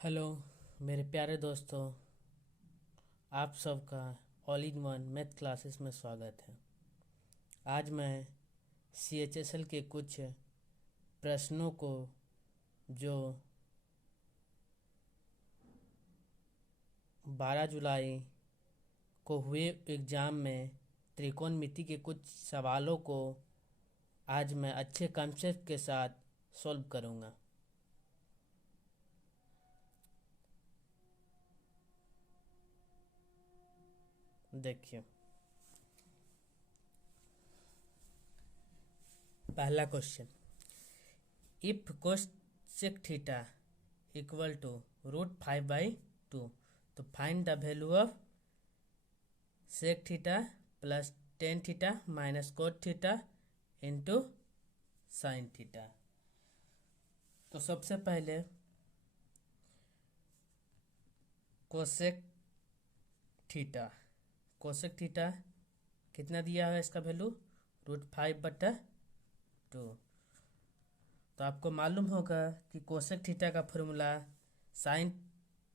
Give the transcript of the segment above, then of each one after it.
Hello मेरे प्यारे दोस्तों, आप सबका all in one math classes में स्वागत है। आज मैं CHSL के कुछ प्रश्नों को जो 12 जुलाई को हुए एग्ज़ाम में त्रिकोणमिति के कुछ सवालों को आज मैं अच्छे कंसेप्ट के साथ सॉल्व करूँगा। देखिए, पहला question, if cosec theta equal to √5/2 तो find the value of sec theta plus tan theta minus cot theta into sine theta. तो सबसे पहले कोसेक थीटा कितना दिया है, इसका वैल्यू √5/2। तो आपको मालूम होगा कि कोसेक थीटा का फॉर्मूला साइन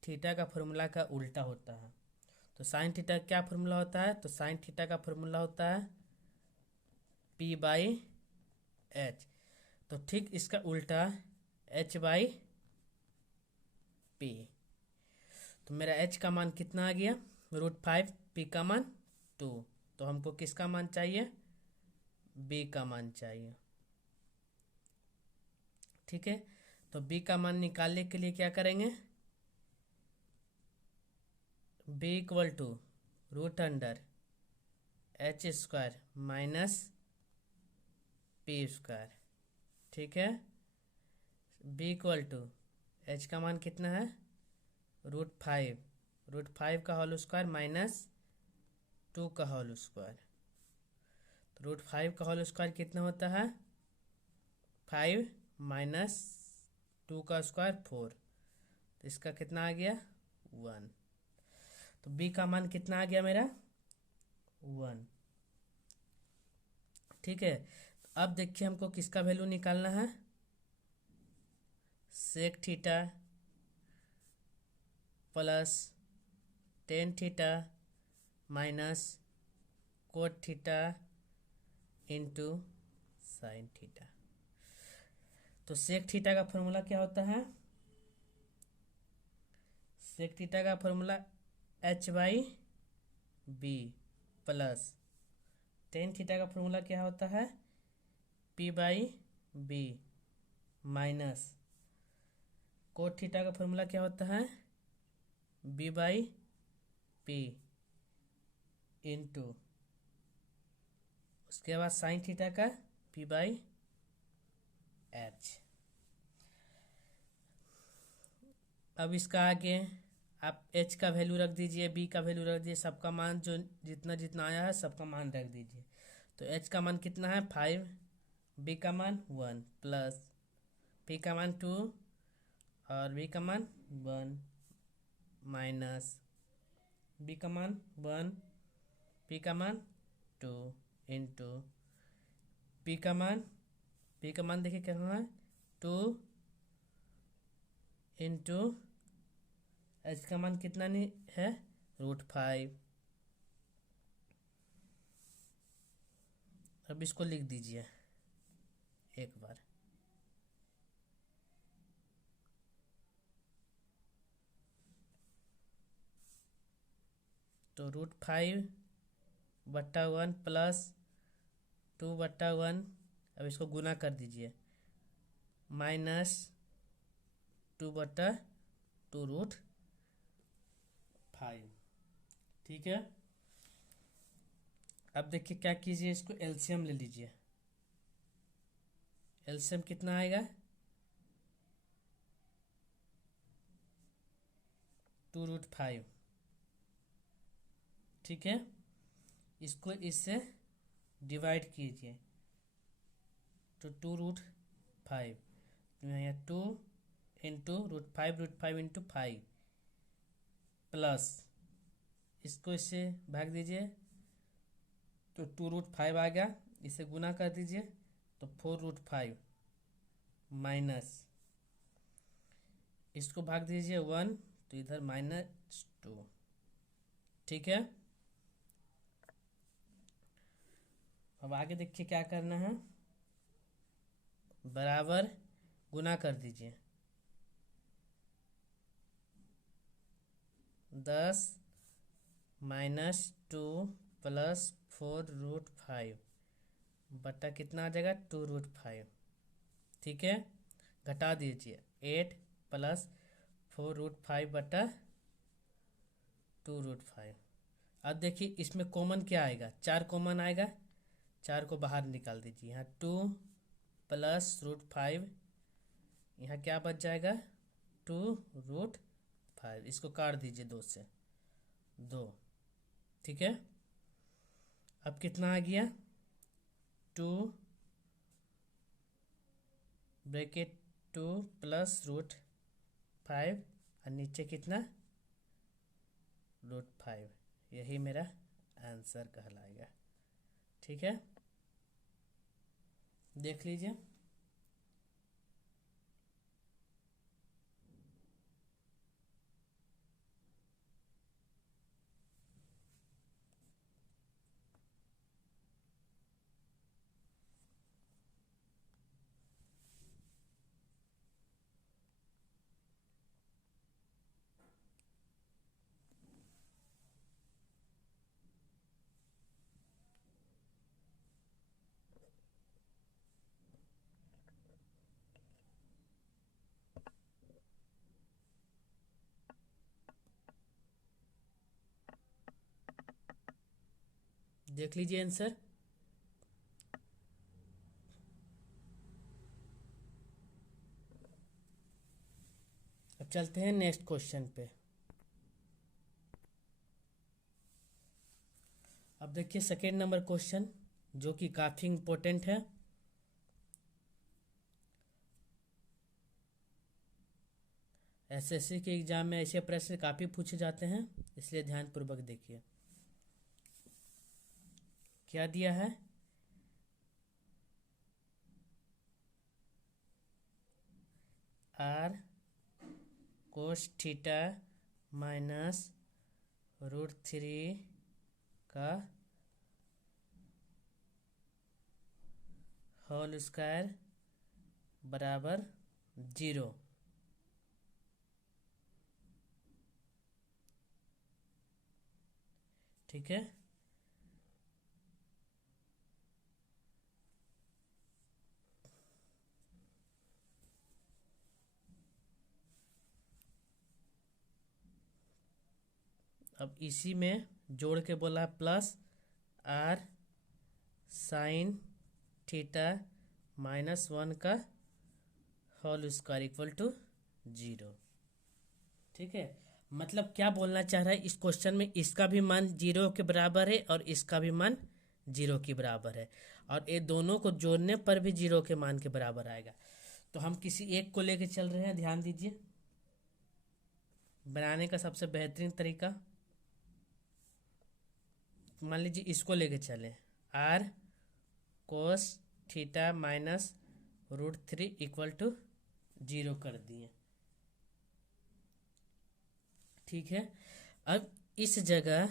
थीटा का फॉर्मूला का उल्टा होता है। तो साइन थीटा क्या फॉर्मूला होता है? तो साइन थीटा का फॉर्मूला होता है P/H। तो ठीक इसका उल्टा H/P। तो मेरा H का मान कितना आ गया? √5। P का मान 2। तो हमको किसका मान चाहिए? B का मान चाहिए। ठीक है, तो B का मान निकालने के लिए क्या करेंगे? B equal to √H² minus P²। ठीक है, B इक्वल टू H का मान कितना है? √5 का होल स्क्वायर माइनस 2 का होल स्क्वायर। तो √5 का होल स्क्वायर कितना होता है? 5 माइनस 2 का स्क्वायर 4। तो इसका कितना आ गया? 1। तो B का मान कितना आ गया मेरा? 1। ठीक है, तो अब देखिए हमको किसका वैल्यू निकालना है? Sec theta plus tan theta minus cot theta into sine theta. तो सेक थीटा का फॉर्मूला क्या होता है? सेक थीटा का formula H/B plus tan theta का फॉर्मूला क्या होता है? P/B माइनस कोट थीटा का फॉर्मूला क्या होता है? B/P इंटू उसके बाद साइन थीटा का P/H। अब इसका आगे आप H का वैल्यू रख दीजिए, B का वैल्यू रख दीजिए, सबका मान जो जितना जितना आया है सबका मान रख दीजिए। तो H का मान कितना है? 5। B का मान 1 प्लस P का मान 2 और B का मान 1 माइनस B का मान 1, P का मान 2 इंटू P का मान देखिए कितना है? 2 इंटू H का मान कितना नहीं है? √5। अब इसको लिख दीजिए एक बार। तो √5/1 प्लस 2/1, अब इसको गुना कर दीजिए, माइनस 2/2 √5। ठीक है, अब देखिए क्या कीजिए, इसको एलसीएम ले लीजिए। एलसीएम कितना आएगा? 2√5। ठीक है, इसको इससे डिवाइड कीजिए तो 2√5, तो यहाँ 2 इंटू √5 इंटू 5 प्लस इसको इससे भाग दीजिए तो 2√5 आ गया। इसे गुना कर दीजिए तो 4√5 माइनस इसको भाग दीजिए 1, तो इधर -2। ठीक है, अब आगे देखिए क्या करना है, बराबर गुना कर दीजिए। 10 -2 +4√5 बटा कितना आ जाएगा 2√5। ठीक है, घटा दीजिए 8 +4√5 बटा 2√5। अब देखिए इसमें कॉमन क्या आएगा, 4 कॉमन आएगा, 4 को बाहर निकाल दीजिए। यहाँ 2 +√5, यहाँ क्या बच जाएगा 2√5। इसको काट दीजिए 2 से, 2। ठीक है, अब कितना आ गया 2 ब्रैकेट 2 +√5 और नीचे कितना √5। यही मेरा आंसर कहलाएगा। ठीक है, देख लीजिए। देख लीजिए आंसर। अब चलते हैं नेक्स्ट क्वेश्चन पे। अब देखिए सेकेंड नंबर क्वेश्चन, जो कि काफ़ी इम्पोर्टेंट है। एसएससी के एग्जाम में ऐसे प्रश्न काफ़ी पूछे जाते हैं, इसलिए ध्यानपूर्वक देखिए। क्या दिया है, r cos थीटा -√3 का होल स्क्वायर बराबर 0। ठीक है, अब इसी में जोड़ के बोला है प्लस r sin थीटा -1 का होल स्क्वायर इक्वल टू 0। ठीक है, मतलब क्या बोलना चाह रहा है इस क्वेश्चन में, इसका भी मान 0 के बराबर है और इसका भी मान 0 के बराबर है, और ये दोनों को जोड़ने पर भी 0 के मान के बराबर आएगा। तो हम किसी एक को लेके चल रहे हैं, ध्यान दीजिए। बनाने का सबसे बेहतरीन तरीका, मान लीजिए इसको लेके चले, r cos theta -√3 equal to 0 कर दिए। ठीक है, अब इस जगह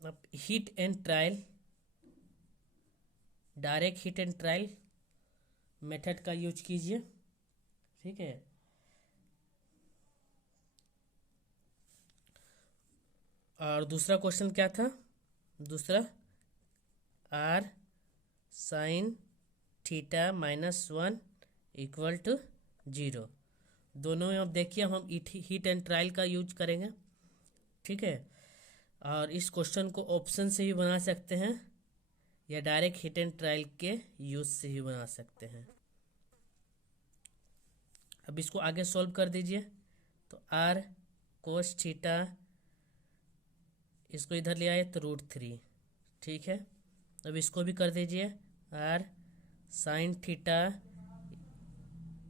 अब hit and trial, direct hit and trial method का यूज कीजिए। ठीक है, और दूसरा क्वेश्चन क्या था, दूसरा r sin theta -1 equal to 0। दोनों में अब देखिए हम हिट एंड ट्रायल का यूज करेंगे। ठीक है, और इस क्वेश्चन को ऑप्शन से भी बना सकते हैं या डायरेक्ट हिट एंड ट्रायल के यूज से ही बना सकते हैं। अब इसको आगे सॉल्व कर दीजिए, तो r cos थीटा, इसको इधर ले आए तो √3। ठीक है, अब इसको भी कर दीजिए, r sin थीटा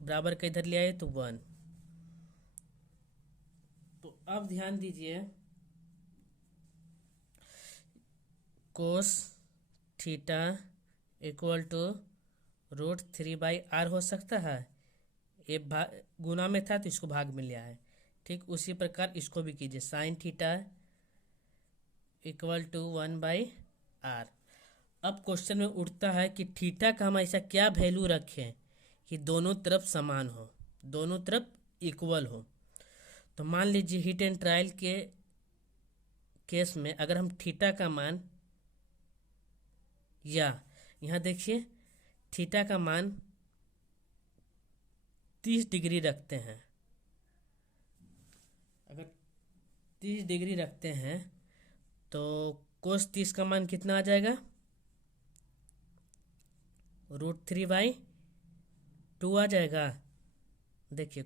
बराबर का इधर ले आए तो 1। तो अब ध्यान दीजिए, कोस थीटा इक्वल टू √3/r हो सकता है। ये गुना में था तो इसको भाग में लिया है। ठीक उसी प्रकार इसको भी कीजिए, sine theta equal to 1/r। अब क्वेश्चन में उठता है कि थीटा का हम ऐसा क्या वैल्यू रखें कि दोनों तरफ समान हो, दोनों तरफ इक्वल हो। तो मान लीजिए हीट एंड ट्रायल के केस में अगर हम थीटा का मान, या यहाँ देखिए थीटा का मान 30 डिग्री रखते हैं, अगर 30 डिग्री रखते हैं तो कोस 30 का मान कितना आ जाएगा, √3/2 आ जाएगा। देखिए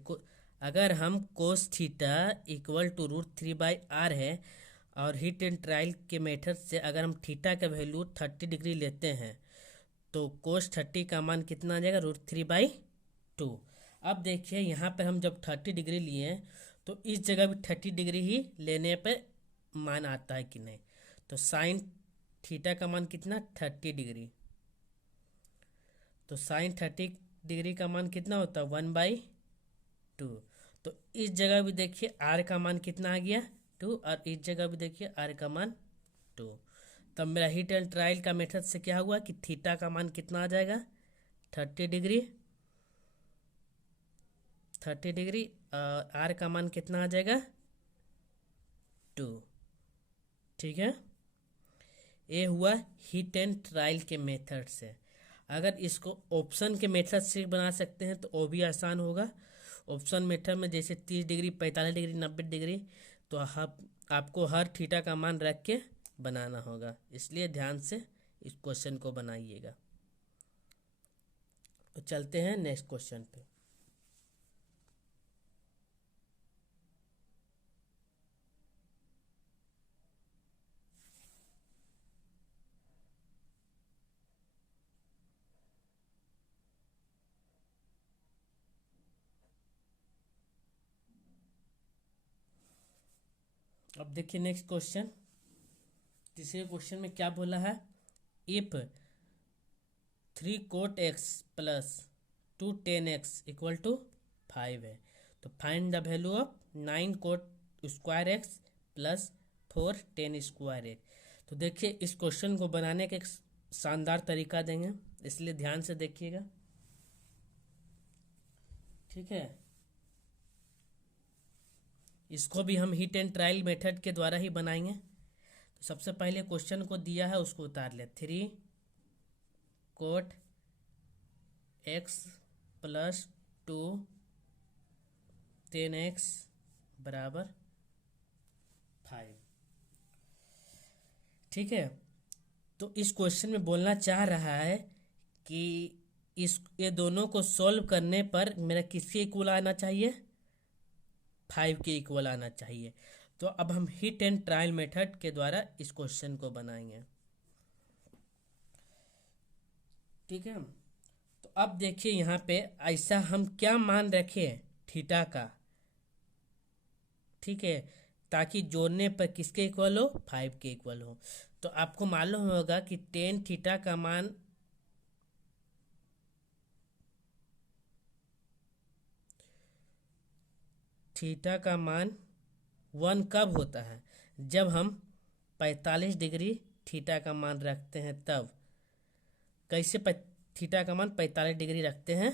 अगर हम कोस थीटा इक्वल टू √3/r है और हीट एंड ट्रायल के मेथड से अगर हम थीटा का वैल्यू 30 डिग्री लेते हैं तो कोस 30 का मान कितना आ जाएगा, √3/2। अब देखिए यहाँ पे हम जब 30 डिग्री लिए तो इस जगह भी 30 डिग्री ही लेने पे मान आता है कि नहीं। तो साइन थीटा का मान कितना, 30 डिग्री। तो साइन 30 डिग्री का मान कितना होता है, 1/2। तो इस जगह भी देखिए आर का मान कितना आ गया, 2, और इस जगह भी देखिए आर का मान 2। तब मेरा हीट एंड ट्रायल का मेथड से क्या हुआ कि थीटा का मान कितना आ जाएगा, 30 डिग्री, 30 डिग्री, और आर का मान कितना आ जाएगा, 2। ठीक है, ये हुआ हीट एंड ट्रायल के मेथड से। अगर इसको ऑप्शन के मेथड से बना सकते हैं तो वो भी आसान होगा। ऑप्शन मेथड में जैसे 30 डिग्री, 45 डिग्री, 90 डिग्री, तो आपको हर थीटा का मान रख के बनाना होगा, इसलिए ध्यान से इस क्वेश्चन को बनाइएगा। तो चलते हैं नेक्स्ट क्वेश्चन पे। अब देखिए नेक्स्ट क्वेश्चन, तीसरे क्वेश्चन में क्या बोला है, if 3 cot x plus 2 tan x equal to 5 है, तो find the value of 9 cot square x plus 4 tan square x। तो देखिए इस क्वेश्चन को बनाने का एक शानदार तरीका देंगे, इसलिए ध्यान से देखिएगा। ठीक है, इसको भी हम हीट एंड ट्रायल मेथड के द्वारा ही बनाएंगे। तो सबसे पहले क्वेश्चन को दिया है उसको उतार ले, 3 cot x plus 2 tan x बराबर 5। ठीक है, तो इस क्वेश्चन में बोलना चाह रहा है कि ये दोनों को सॉल्व करने पर मेरा किसके इक्वल आना चाहिए, 5 के इक्वल आना चाहिए। तो अब हम हिट एंड ट्रायल मेथड के द्वारा इस क्वेश्चन को बनाएंगे। ठीक है, तो अब देखिए यहाँ पे ऐसा हम क्या मान रखें थीटा का, ठीक है, ताकि जोड़ने पर किसके इक्वल हो, 5 के इक्वल हो। तो आपको मालूम होगा कि टेन थीटा का मान थीटा का मान 1 कब होता है, जब हम 45 डिग्री थीटा का मान रखते हैं तब। कैसे थीटा का मान 45 डिग्री रखते हैं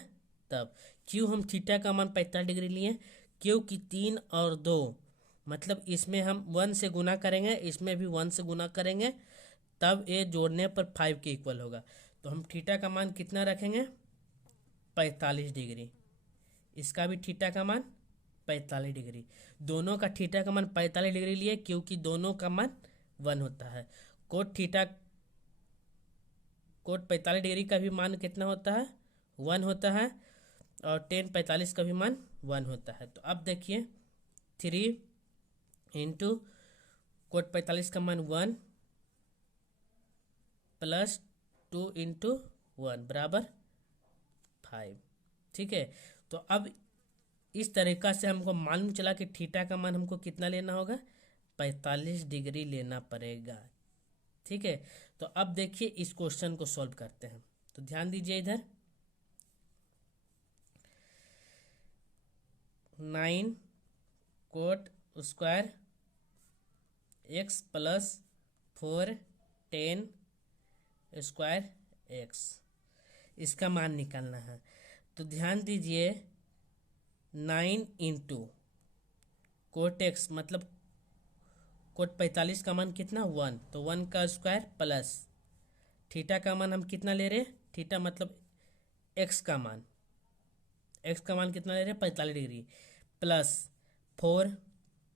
तब, क्यों हम थीटा का मान 45 डिग्री लिए, क्योंकि 3 और 2 मतलब इसमें हम 1 से गुना करेंगे, इसमें भी 1 से गुना करेंगे, तब ये जोड़ने पर 5 के इक्वल होगा। तो हम थीटा का मान कितना रखेंगे, 45 डिग्री। इसका भी थीटा का मान 45 डिग्री। दोनों का थीटा का मान 45 डिग्री लिए क्योंकि दोनों का मान 1 होता है। कोट 45 डिग्री का भी मान कितना होता है, 1 होता है, और टेन 45 का भी मान 1 होता है। तो अब देखिए 3 इंटू कोट 45 का मान 1 प्लस 2 इंटू 1 बराबर 5। ठीक है, तो अब इस तरीका से हमको मालूम चला कि थीटा का मान हमको कितना लेना होगा, 45 डिग्री लेना पड़ेगा। ठीक है। तो अब देखिए इस क्वेश्चन को सॉल्व करते हैं। तो ध्यान दीजिए इधर 9 coat square x plus 4 10 square x, इसका मान निकालना है। तो ध्यान दीजिए 9 इंटू कोट एक्स मतलब कोट 45 का मान कितना 1, तो 1 का स्क्वायर प्लस थीटा का मान हम कितना ले रहे, थीटा मतलब एक्स का मान, एक्स का मान कितना ले रहे 45 डिग्री, प्लस 4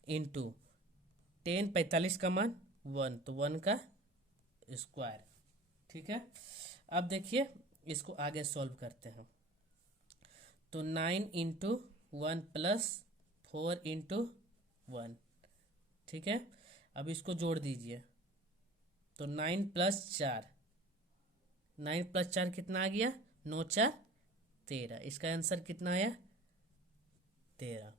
इंटू 10, 45 का मान 1, तो 1 का स्क्वायर। ठीक है। अब देखिए इसको आगे सॉल्व करते हैं। तो 9 इंटू 1 प्लस 4 इंटू 1, ठीक है। अब इसको जोड़ दीजिए तो 9 प्लस 4, 9 प्लस 4 कितना आ गया 9 4 13, इसका आंसर कितना आया 13।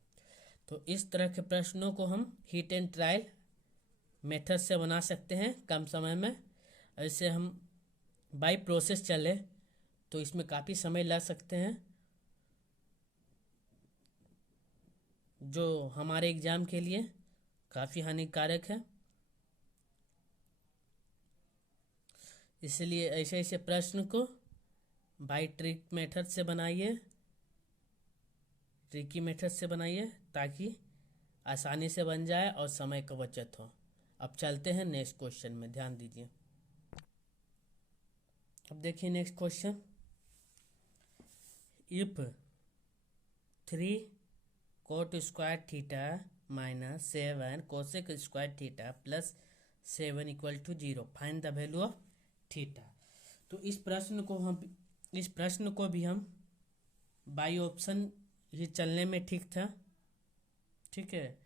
तो इस तरह के प्रश्नों को हम हिट एंड ट्रायल मेथड से बना सकते हैं कम समय में। ऐसे हम बाई प्रोसेस चले तो इसमें काफ़ी समय लग सकते हैं, जो हमारे एग्ज़ाम के लिए काफ़ी हानिकारक है। इसलिए ऐसे ऐसे प्रश्न को बाई ट्रिक मेथड से बनाइए, ट्रिकी मेथड से बनाइए, ताकि आसानी से बन जाए और समय का बचत हो। अब चलते हैं नेक्स्ट क्वेश्चन में, ध्यान दीजिए। अब देखिए next question, if 3 cot square theta minus 7 cosec square theta plus 7 equal to 0, find the value of theta. तो इस प्रश्न को भी हम बाई ऑप्शन ही चलने में ठीक था। ठीक है।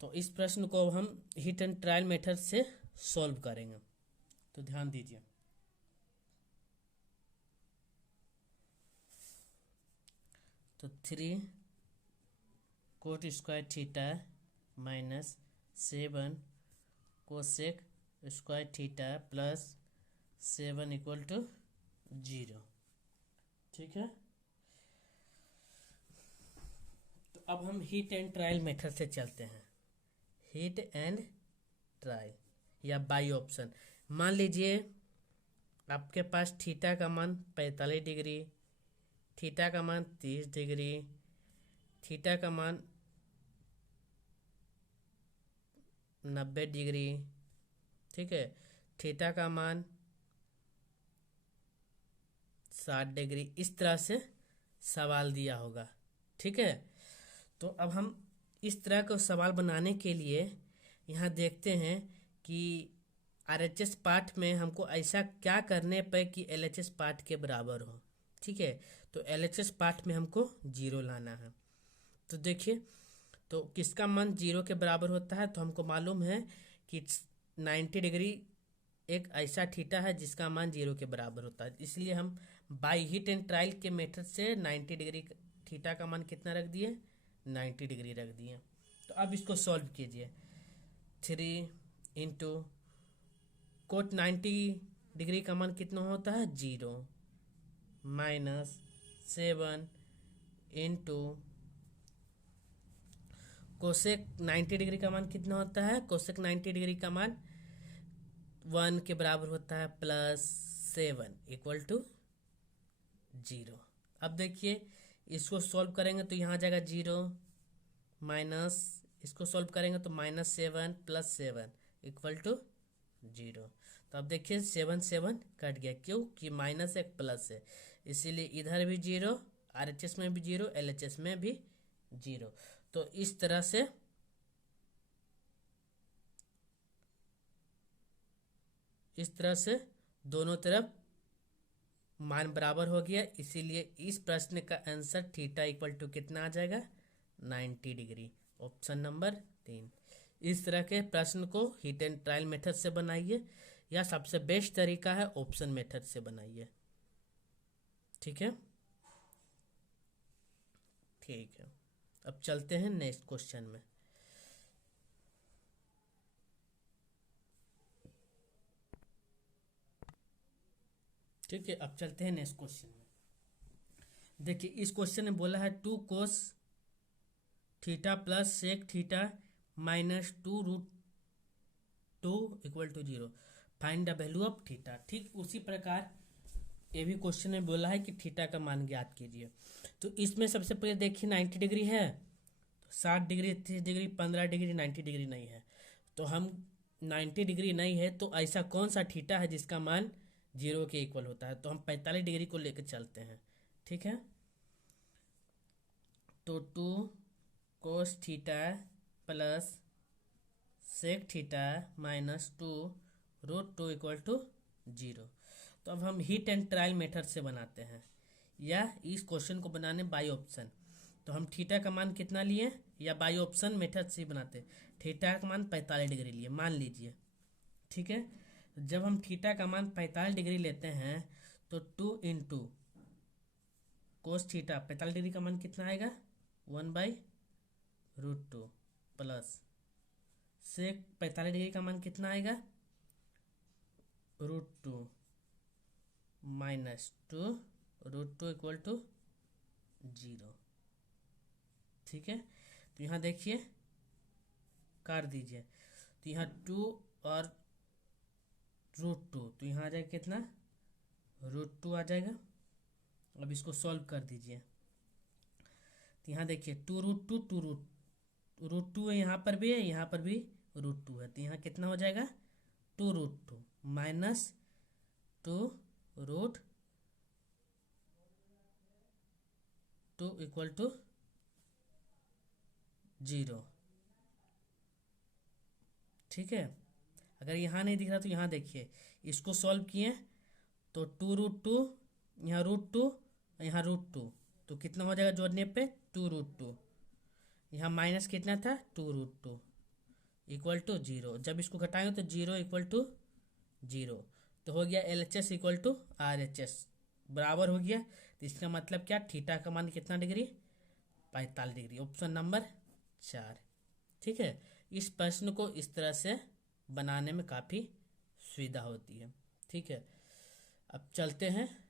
तो इस प्रश्न को हम हिट एंड ट्रायल मेथड से सॉल्व करेंगे। तो ध्यान दीजिए तो 3 cot square theta minus 7 cosec square theta plus 7 equal to 0। ठीक है। तो अब हम हिट एंड ट्रायल मेथड से चलते हैं। हिट एंड ट्रायल या बाई ऑप्शन। मान लीजिए आपके पास थीटा का मान 45 डिग्री, थीटा का मान 30 डिग्री, थीटा का मान 90 डिग्री, ठीक है, थीटा का मान 60 डिग्री, इस तरह से सवाल दिया होगा। ठीक है। तो अब हम इस तरह का सवाल बनाने के लिए यहाँ देखते हैं कि RHS पार्ट में हमको ऐसा क्या करने पर कि LHS पार्ट के बराबर हो। ठीक है। तो LHS पार्ट में हमको 0 लाना है। तो देखिए तो किसका मान 0 के बराबर होता है, तो हमको मालूम है कि 90 डिग्री एक ऐसा थीटा है जिसका मान 0 के बराबर होता है। इसलिए हम बाई हिट एंड ट्रायल के मेथड से 90 डिग्री थीटा का मान कितना रख दिए 90 डिग्री रख दिए। तो अब इसको सॉल्व कीजिए। 3 इंटू कोट 90 डिग्री का मान कितना होता है 0 माइनस 7 इंटू कोसेक 90 डिग्री का मान कितना होता है, कोसेक 90 डिग्री का मान 1 के बराबर होता है प्लस 7 इक्वल टू 0। अब देखिए इसको सॉल्व करेंगे तो यहाँ जाएगा 0 माइनस, इसको सॉल्व करेंगे तो -7 प्लस 7 इक्वल टू 0। तो अब देखिए 7 7 कट गया, क्यों कि माइनस एक प्लस है, इसीलिए इधर भी 0, RHS में भी 0, LHS में भी 0। तो इस तरह से दोनों तरफ मान बराबर हो गया। इसीलिए इस प्रश्न का आंसर थीटा इक्वल टू कितना आ जाएगा 90 डिग्री, ऑप्शन नंबर 3। इस तरह के प्रश्न को हिट एंड ट्रायल मेथड से बनाइए या सबसे बेस्ट तरीका है ऑप्शन मेथड से बनाइए। ठीक है। ठीक है। अब चलते हैं नेक्स्ट क्वेश्चन में। ठीक है, अब चलते हैं नेक्स्ट क्वेश्चन में। देखिए इस क्वेश्चन में बोला है 2 cos theta plus sec theta minus 2 root 2 equal to 0, find the value of theta. ठीक उसी प्रकार ये भी क्वेश्चन में बोला है कि थीटा का मान ज्ञात कीजिए। तो इसमें सबसे पहले देखिए 90 डिग्री है, 60 डिग्री, 30 डिग्री, 15 डिग्री, 90 डिग्री नहीं है। तो हम 90 डिग्री नहीं है तो ऐसा कौन सा थीटा है जिसका मान 0 के इक्वल होता है। तो हम 45 डिग्री को लेकर चलते हैं। ठीक है, तो 2 cos theta plus sec theta minus 2 root 2 equal to 0। तो अब हम हीट एंड ट्रायल मेथड से बनाते हैं या इस क्वेश्चन को बनाने बाई ऑप्शन। तो हम थीटा का मान कितना लिए या बाई ऑप्शन मेथड से बनाते हैं। थीटा का मान 45 डिग्री लिए मान लीजिए। ठीक है, जब हम थीटा का मान 45 डिग्री लेते हैं तो 2 इंटू कोस थीटा 45 डिग्री का मान कितना आएगा 1/√2 प्लस सेक 45 डिग्री का मान कितना आएगा √2 माइनस 2√2 इक्वल टू 0। ठीक है, तो यहाँ देखिए काट दीजिए, तो यहाँ 2 और √2, तो यहाँ आ जाएगा कितना √2 आ जाएगा। अब इसको सॉल्व कर दीजिए, तो यहाँ देखिए 2√2 √2 है, यहाँ पर भी है, यहाँ पर भी √2 है, तो यहाँ कितना हो जाएगा 2√2 माइनस 2√2 इक्वल टू 0। ठीक है, अगर यहाँ नहीं दिख रहा तो यहाँ देखिए, इसको सॉल्व किए तो 2√2 यहाँ √2 यहाँ √2, तो कितना हो जाएगा जोड़ने पे 2√2, यहाँ माइनस कितना था 2√2 इक्वल टू 0। जब इसको घटाएंगे तो 0 इक्वल टू 0, तो हो गया LHS इक्वल टू RHS बराबर हो गया। तो इसका मतलब क्या, थीटा का मान कितना डिग्री 45 डिग्री, ऑप्शन नंबर 4। ठीक है, इस प्रश्न को इस तरह से बनाने में काफ़ी सुविधा होती है। ठीक है, अब चलते हैं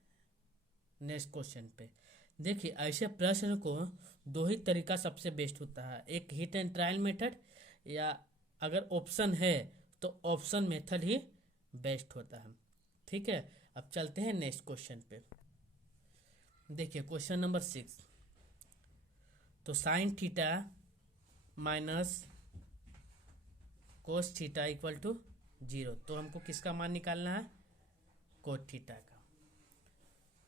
नेक्स्ट क्वेश्चन पे। देखिए ऐसे प्रश्न को दो ही तरीका सबसे बेस्ट होता है, एक हिट एंड ट्रायल मेथड या अगर ऑप्शन है तो ऑप्शन मेथड ही बेस्ट होता है। ठीक है, अब चलते हैं नेक्स्ट क्वेश्चन पे। देखिए क्वेश्चन नंबर 6, तो sine theta minus cos theta equal to 0, तो हमको किसका मान निकालना है कोट थीटा का।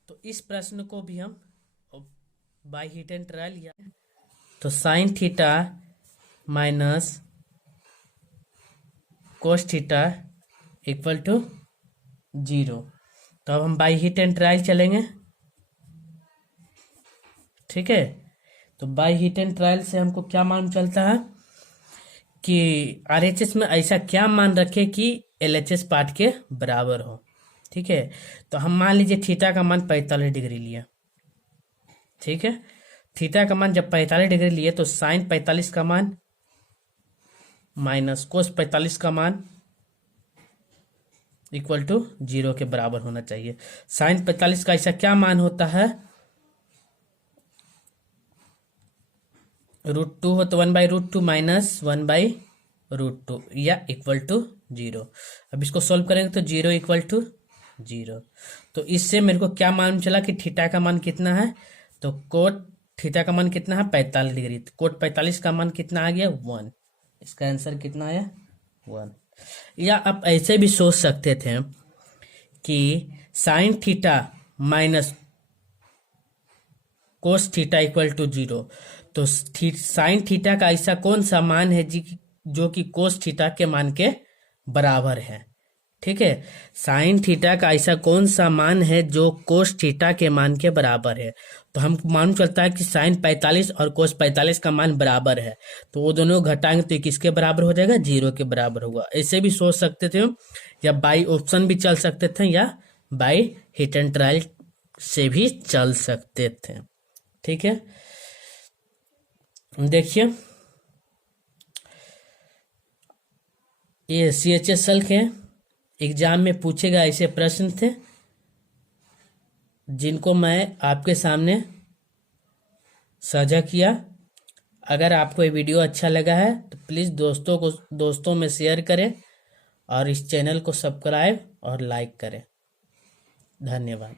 तो इस प्रश्न को भी हम बाय हिट एंड ट्रायल या तो sine theta minus cos theta equal to 0, तो अब हम बाय हिट एंड ट्रायल चलेंगे। ठीक है, तो बाय हिट एंड ट्रायल से हमको क्या मालूम चलता है कि RHS में ऐसा क्या मान रखे कि LHS पार्ट के बराबर हो। ठीक है, तो हम मान लीजिए थीटा का मान 45 डिग्री लिया। ठीक है, थीटा का मान जब 45 डिग्री लिए तो साइन 45 का मान माइनस कोस 45 का मान इक्वल टू 0 के बराबर होना चाहिए। साइन 45 का ऐसा क्या मान होता है √2 हो तो 1/√2 माइनस 1/√2 या इक्वल टू 0। अब इसको सॉल्व करेंगे तो 0 इक्वल टू 0। तो इससे मेरे को क्या मालूम चला कि थीटा का मान कितना है, तो कोट थीटा का मान कितना है 45 डिग्री, तो कोट 45 का मान कितना आ गया 1। इसका आंसर कितना आया 1। या आप ऐसे भी सोच सकते थे कि sine theta minus cos theta equal to 0, तो साइन थीटा का ऐसा कौन सा मान है जो कि कोस थीटा के मान के बराबर है। ठीक है, साइन थीटा का ऐसा कौन सा मान है जो कोस थीटा के मान के बराबर है। तो हमको मालूम चलता है कि साइन 45 और कोस 45 का मान बराबर है, तो वो दोनों घटाएंगे तो किसके बराबर हो जाएगा 0 के बराबर होगा। ऐसे भी सोच सकते थे, या बाई ऑप्शन भी चल सकते थे, या बाई हिट एंड ट्रायल से भी चल सकते थे। ठीक है, देखिए ये CHSL के एग्जाम में पूछेगा ऐसे प्रश्न थे जिनको मैं आपके सामने साझा किया। अगर आपको ये वीडियो अच्छा लगा है तो प्लीज़ दोस्तों में शेयर करें और इस चैनल को सब्सक्राइब और लाइक करें। धन्यवाद।